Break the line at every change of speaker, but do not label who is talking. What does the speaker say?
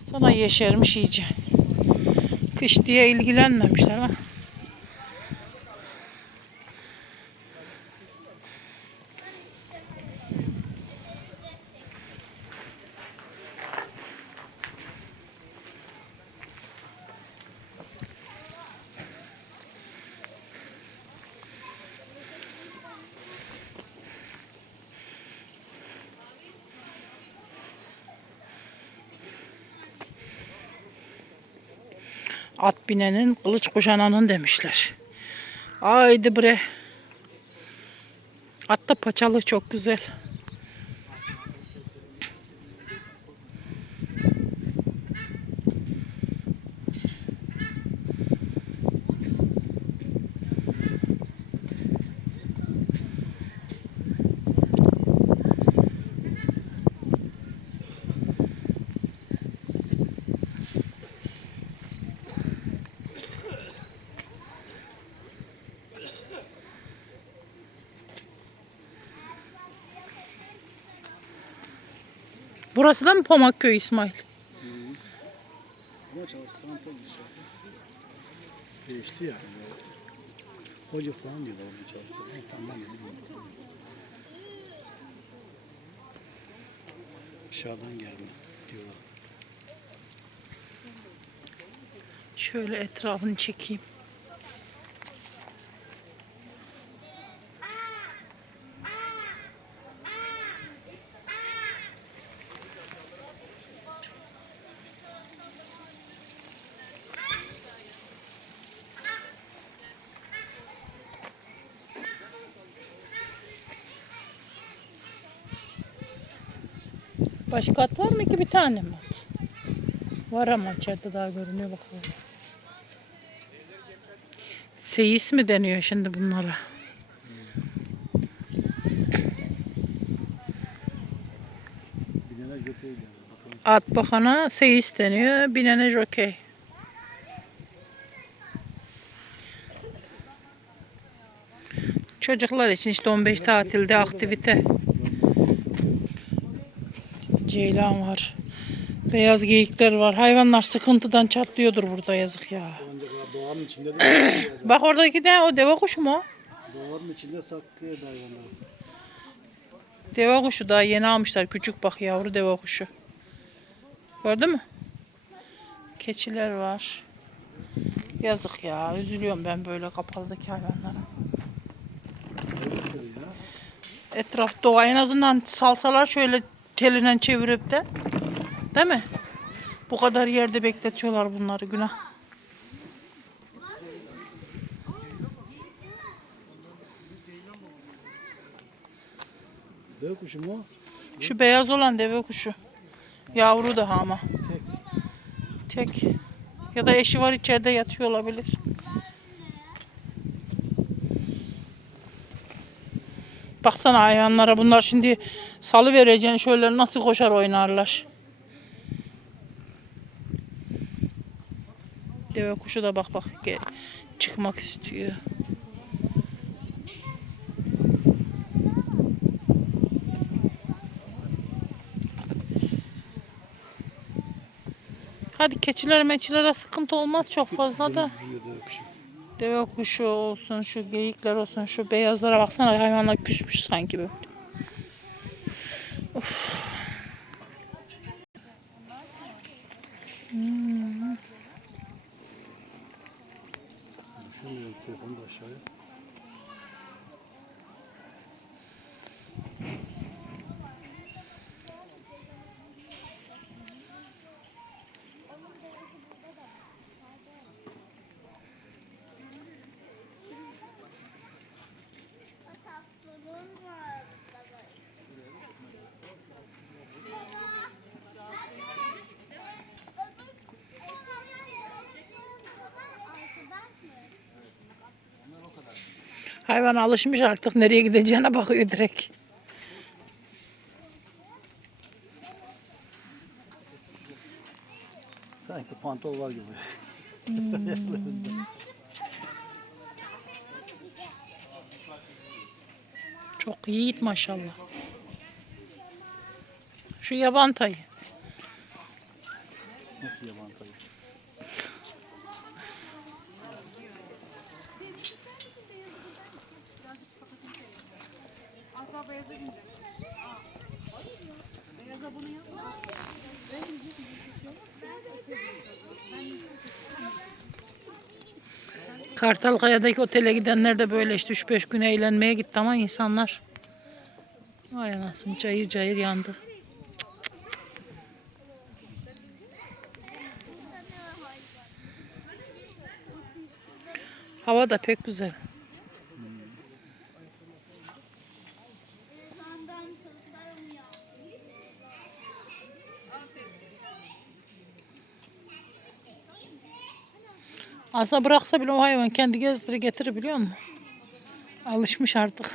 Sana yeşermiş iyice. Kış diye ilgilenmemişler ha. At binenin kılıç kuşananın demişler. Haydi bre. At paçalı çok güzel. Burası da mı Pomakköy İsmail?
Ama çalışsan tabii. Değişti yani. Hoca falan diyorlar çalışıyor. Ha, tamam ben de bilmiyorum. Dışarıdan gelme diyorlar.
Şöyle etrafını çekeyim. Başka at var mı ki bir tane mi at? Var ama içeride daha görünüyor bakalım. Seyis mi deniyor şimdi bunlara? At bakana seyis deniyor, binene jokey. Çocuklar için işte 15 tatilde aktivite. Ceylan var. Beyaz geyikler var. Hayvanlar sıkıntıdan çatlıyordur burada yazık ya. Bak oradaki de o deve kuşu mu?
doğanın içinde saklıyor hayvanları.
Deve kuşu daha yeni almışlar. Küçük bak yavru deve kuşu. Gördün mü? Keçiler var. Yazık ya. Üzülüyorum ben böyle kapalıdaki hayvanlara. Etraf doğa en azından salsalar şöyle telinden çevirip de. Değil mi? Bu kadar yerde bekletiyorlar bunları günah.
Deve kuşu mu?
Şu beyaz olan deve kuşu. Yavru daha ama.
Tek.
Tek. Ya da eşi var içeride yatıyor olabilir. Baksana hayvanlara bunlar şimdi salı vereceksin şöyle nasıl koşar oynarlar. Deve kuşu da bak bak ge- çıkmak istiyor. Hadi keçiler meçilere sıkıntı olmaz çok fazla da.
Deve kuşu
olsun, şu geyikler olsun, şu beyazlara baksana hayvanlar küsmüş sanki böyle. Of. Hayvan alışmış artık nereye gideceğine bakıyor direkt.
Sanki pantol var gibi.
Çok yiğit maşallah. Şu yaban tayı.
Nasıl yaban tabii.
Beyaza yapma.
Kartalkaya'daki otele gidenler de böyle işte 3-5 gün eğlenmeye gitti ama insanlar Vay anasını cayır cayır yandı. Hava da pek güzel. Aslında bıraksa bile o hayvan kendi gezdirir getirir biliyor musun? Alışmış artık.